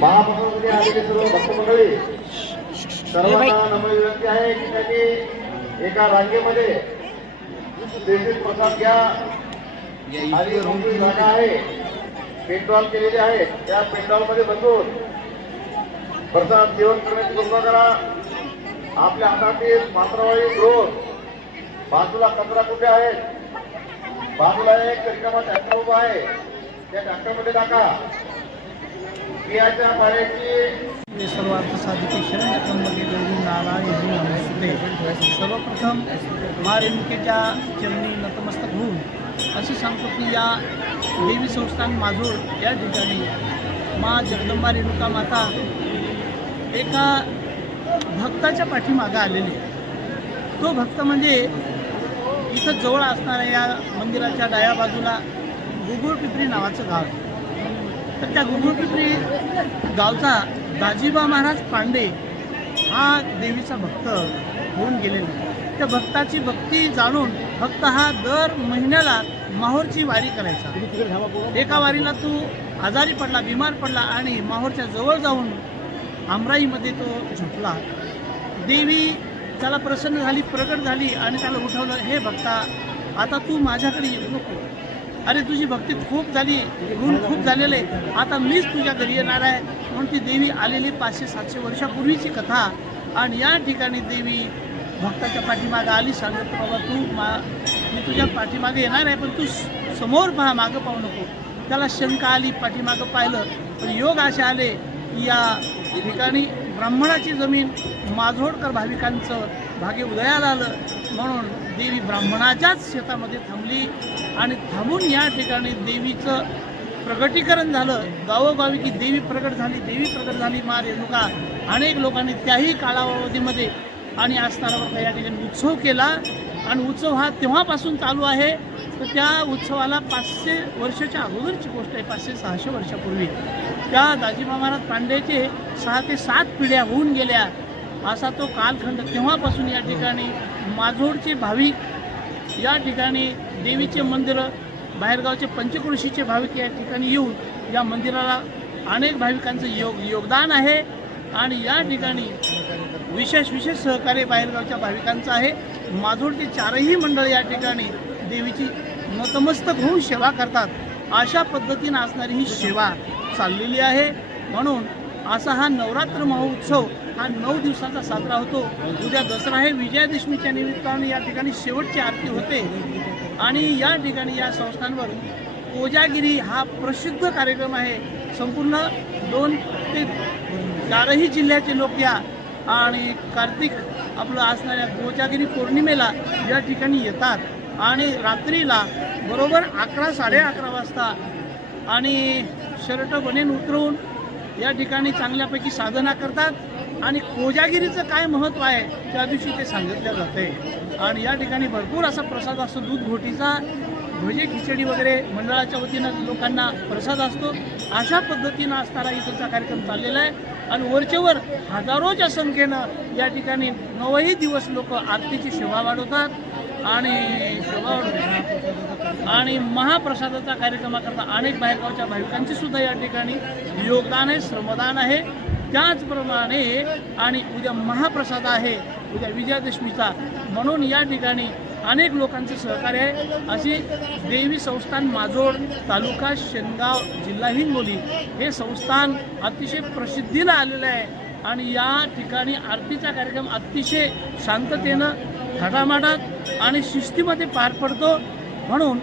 महामंडळामध्ये आलेले सर्व भक्तमंडळी सर्वांना नम्र विनंती आहे की त्यांनी एका रांगेमध्ये तेथील प्रसाद घ्या. आणि रोजी जागा आहे. पेंडॉल केलेले आहे. त्या पेंडॉलमध्ये बसून प्रसाद जेवण करण्याची कृपा करा. आपल्या हातातील मात्रावाळी घेऊन बाजूला कचरा कुठे आहे? बाजूला एक रिकामा ट्रॅक्टर उभा आहे. त्या ट्रॅक्टरमध्ये टाका. पाण्याची सर्वार्थ साधिके शरण्य त्र्यंबके गौरी नमस्ते. सर्वप्रथम मा रेणुकेच्या चरणी नतमस्तक होऊन असे सांगतो की या देवी संस्थान माजूर या ठिकाणी मा जगदंबा रेणुका माता एका भक्ताच्या पाठीमागं आलेली तो भक्त म्हणजे इथं जवळ असणाऱ्या या मंदिराच्या डाव्या बाजूला गुगुळ पिपरी नावाचं गाव आहे. तर त्या गुगुळपिपरी गावचा दाजीबा महाराज पांडे हा देवीचा भक्त होऊन गेलेला. त्या भक्ताची भक्ती जाणून भक्त हा दर महिन्याला माहोरची वारी करायचा. एका वारीला तू आजारी पडला बिमार पडला आणि माहोरच्या जवळ जाऊन आमराईमध्ये तो झोपला. देवी त्याला प्रसन्न झाली प्रकट झाली आणि त्याला उठवलं हे भक्ता आता तू माझ्याकडे येऊ नको. अरे तुझी भक्ती खूप झाली गुण खूप झालेले. आता मीच तुझ्या घरी येणार आहे. म्हणून ती देवी आलेली पाचशे सातशे वर्षापूर्वीची कथा. आणि या ठिकाणी देवी भक्ताच्या पाठीमागं आली सांगत बाबा तू मा मी तुझ्या पाठीमागे येणार आहे पण तू समोर पहा मागं पाहू नको. त्याला शंका आली पाठीमागं पाहिलं. पण योग असे आले की या ठिकाणी ब्राह्मणाची जमीन माजोडकर भाविकांचं भागी उदयाला आलं. म्हणून देवी ब्राह्मणाच्याच शेतामध्ये थांबली आणि थांबून या ठिकाणी देवीचं प्रगटीकरण झालं. गावोगावी की देवी प्रगट झाली देवी प्रगट झाली मा रेणुका अनेक लोकांनी त्याही कालावधीमध्ये आणि आस्थानावर या ठिकाणी उत्सव केला. आणि उत्सव हा तेव्हापासून चालू आहे. तर त्या उत्सवाला पाचशे वर्षाच्या अगोदरची गोष्ट आहे. पाचशे सहाशे वर्षापूर्वी. त्या दाजीबा महाराज पांडेचे सहा ते सात पिढ्या होऊन गेल्या. असा तो कालखंड तेव्हापासून या ठिकाणी माजोडचे भाविक या ठिकाणी देवीचे मंदिरं बाहेरगावचे पंचकृषीचे भाविक या ठिकाणी येऊन या मंदिराला अनेक भाविकांचं योग योगदान आहे आणि या ठिकाणी विशेष विशेष सहकार्य बाहेरगावच्या भाविकांचं आहे. माधोडचे चारही मंडळ या ठिकाणी देवीची नतमस्तक होऊन सेवा करतात. अशा पद्धतीनं असणारी ही सेवा चाललेली आहे. म्हणून असा हा नवरात्र महोत्सव हा नऊ दिवसाचा साजरा होतो. उद्या दसरा हे विजयादशमीच्या निमित्ताने या ठिकाणी शेवटची आरती होते. आणि या ठिकाणी या संस्थांवर कोजागिरी हा प्रसिद्ध कार्यक्रम आहे. संपूर्ण दोन ते चारही जिल्ह्याचे लोक या आणि कार्तिक आपलं असणाऱ्या कोजागिरी पौर्णिमेला या ठिकाणी येतात. आणि रात्रीला बरोबर अकरा साडे अकरा वाजता आणि शर्ट बनेन उतरवून या ठिकाणी चांगल्यापैकी साधना करतात. आणि कोजागिरीचं काय महत्त्व आहे त्या दिवशी ते सांगितलं जाते आणि या ठिकाणी भरपूर असा प्रसाद असतो दूध घोटीचा. भजे खिचडी वगैरे मंडळाच्या वतीनं लोकांना प्रसाद असतो. अशा पद्धतीनं असणारा इथंचा कार्यक्रम चाललेला आहे. आणि वरचेवर हजारोच्या संख्येनं या ठिकाणी नऊही दिवस लोक आरतीची शोभा वाढवतात. आणि शोभा वाढवतात. आणि महाप्रसादाचा कार्यक्रमाकरता अनेक बाहेरगावच्या भाविकांची सुद्धा या ठिकाणी योगदान आहे श्रमदान आहे. त्याचप्रमाणे आणि उद्या महाप्रसाद आहे उद्या विजयादशमीचा. म्हणून या ठिकाणी अनेक लोकांचं सहकार्य आहे. अशी देवी संस्थान माजोड तालुका शेनगाव जिल्हा हिंगोली हे संस्थान अतिशय प्रसिद्धीला आलेलं आहे. आणि या ठिकाणी आरतीचा कार्यक्रम अतिशय शांततेनं थाटामाटात आणि शिस्तीमध्ये पार पडतो. म्हणून